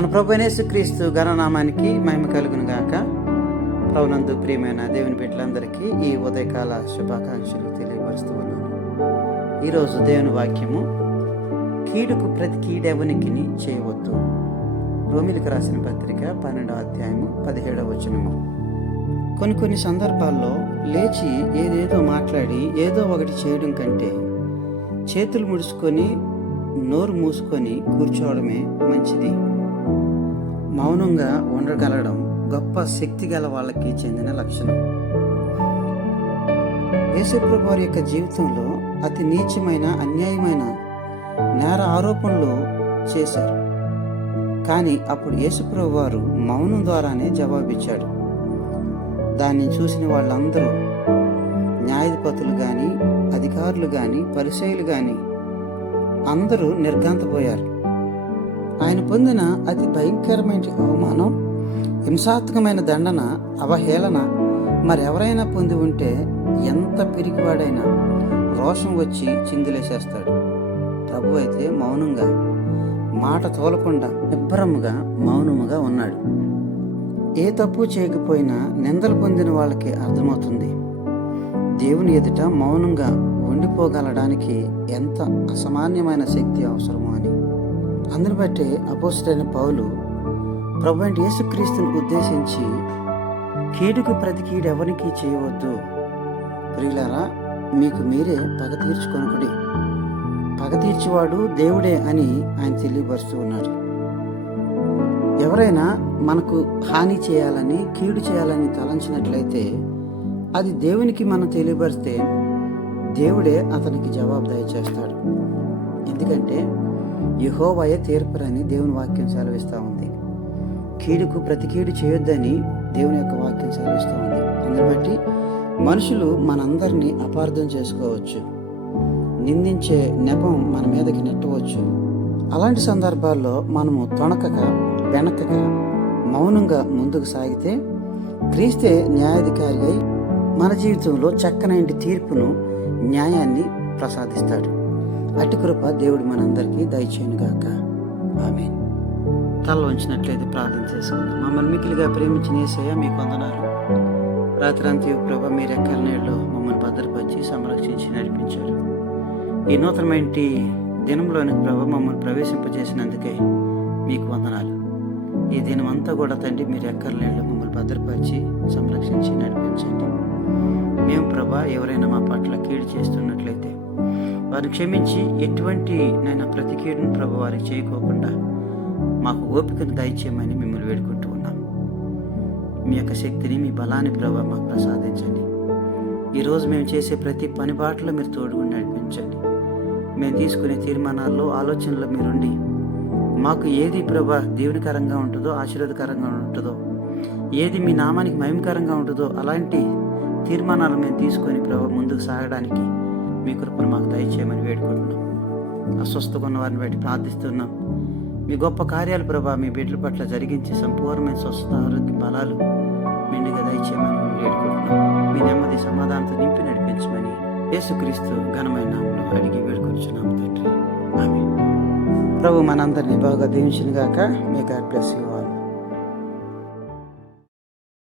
మన ప్రభువైన యేసుక్రీస్తు ఘననామానికి మహిమ కలుగును గాక. ప్రభునందు ప్రియమైన దేవుని బిడ్డలందరికీ ఈ ఉదయకాల శుభాకాంక్షలు తెలియపరుస్తూ ఉన్నాను. ఈరోజు దేవుని వాక్యము, కీడుకు ప్రతి కీడెవనికిని చేయవద్దు. రోమిలకు రాసిన పత్రిక 12వ అధ్యాయము 17వ వచనము. కొన్ని సందర్భాల్లో లేచి ఏదేదో మాట్లాడి ఏదో ఒకటి చేయడం కంటే చేతులు ముడుచుకొని నోరు మూసుకొని కూర్చోవడమే మంచిది. మౌనంగా ఉండగలడం గొప్ప శక్తి గల వాళ్ళకి చెందిన లక్షణం. యేసుప్రభు వారి యొక్క జీవితంలో అతి నీచమైన, అన్యాయమైన నేర ఆరోపణలు చేశారు. కానీ అప్పుడు యేసుప్రభు వారు మౌనం ద్వారానే జవాబిచ్చాడు. దాన్ని చూసిన వాళ్ళందరూ, న్యాయాధిపతులు కానీ, అధికారులు కానీ, పరిసయ్యులు కానీ అందరూ నిర్ఘాంతపోయారు. ఆయన పొందిన అతి భయంకరమైన అవమానం, హింసాత్మకమైన దండన, అవహేళన మరెవరైనా పొంది ఉంటే ఎంత పిరికివాడైనా రోషం వచ్చి చిందులేసేస్తాడు. ప్రభు అయితే మౌనంగా, మాట తోలకుండా నిబ్బరముగా మౌనముగా ఉన్నాడు. ఏ తప్పు చేయకపోయినా నిందలు పొందిన వాళ్ళకి అర్థమవుతుంది దేవుని ఎదుట మౌనంగా ఉండిపోగలడానికి ఎంత అసామాన్యమైన శక్తి అవసరమో అని. అందుని బట్టి అపోస్తలుడైన పౌలు ప్రభు అయిన యేసుక్రీస్తుని ఉద్దేశించి, కీడుకు ప్రతి కీడు ఎవరికి చేయవద్దు, ప్రియులారా మీకు మీరే పగ తీర్చుకొనుకుడి, పగ తీర్చువాడు దేవుడే అని ఆయన తెలియపరుస్తూ ఉన్నాడు. ఎవరైనా మనకు హాని చేయాలని, కీడు చేయాలని తలంచినట్లయితే అది దేవునికి మనం తెలియపరిస్తే దేవుడే అతనికి జవాబు దయచేస్తాడు. ఎందుకంటే యెహోవాయే తీర్పురని దేవుని వాక్యం సెలవిస్తూ ఉంది. కీడుకు ప్రతి కీడు చేయొద్దని దేవుని యొక్క వాక్యం సెలవిస్తూ ఉంది. అందుని బట్టి మనుషులు మనందరినీ అపార్థం చేసుకోవచ్చు, నిందించే నెపం మన మీదకి నెట్టవచ్చు. అలాంటి సందర్భాల్లో మనము తొణకక వెనకక మౌనంగా ముందుకు సాగితే క్రీస్తే న్యాయాధికారి అయి మన జీవితంలో చక్కనైన తీర్పును, న్యాయాన్ని ప్రసాదిస్తాడు. అట్టి కృప దేవుడు మనందరికీ దయచేయునుగాక. ఆమేన్. తల వంచినట్లయితే ప్రార్థన చేసుకుందాం. మమ్మల్ని మిక్కిలిగా ప్రేమించిన యేసయ్య, మీకు వందనాలు. రాత్రంతా ప్రభు మీ రెక్కల నీళ్ళలో మమ్మల్ని భద్రపరిచి సంరక్షించి నడిపించారు. ఈ నూతనమైన దినంలోని ప్రభు మమ్మల్ని ప్రవేశింపజేసినందుకే మీకు వందనాలు. ఈ దినం అంతా కూడా తండ్రి మీ రెక్కల నీళ్ళలో మమ్మల్ని భద్రపరిచి సంరక్షించి నడిపించండి. మేము ప్రభా ఎవరైనా మా పట్ల కీడు చేస్తున్నట్లయితే వారిని క్షమించి ఎటువంటి నైనా ప్రతి కీడును ప్రభు వారికి చేయకోకుండా మాకు ఓపికను దయచేయమని మిమ్మల్ని వేడుకుంటూ ఉన్నాం. మీ యొక్క శక్తిని, మీ బలాన్ని ప్రభు మాకు ప్రసాదించండి. ఈరోజు మేము చేసే ప్రతి పని బాటలో మీరు తోడుగా నడిపించండి. మేము తీసుకునే తీర్మానాల్లో, ఆలోచనలో మీరుండి మాకు ఏది ప్రభు దీవెనకరంగా ఉంటుందో, ఆశీర్వాదకరంగా ఉంటుందో, ఏది మీ నామానికి మహిమకరంగా ఉంటుందో అలాంటి తీర్మానాలు మేము తీసుకొని ప్రభు ముందుకు సాగడానికి మీ కృపను మాకు దయచేయమని వేడుకుంటున్నాం. అస్వస్థగా ఉన్న వారిని బట్టి ప్రార్థిస్తున్నాం. మీ గొప్ప కార్యాలు ప్రభా మీ బిడ్డల పట్ల జరిగించి సంపూర్ణమైన స్వస్థత, ఆరోగ్య బలాలు మెండుగా దయచేయమని మేము వేడుకుంటున్నాం. మీ నెమ్మది సమాధానంతో నింపి నడిపించమని యేసుక్రీస్తు ఘనమైన నామములో అడిగి వేడుకొంచున్నాం తండ్రి. ఆమేన్. ప్రభు మనందరినీ బాగా దీవించును గాక. May God bless you all.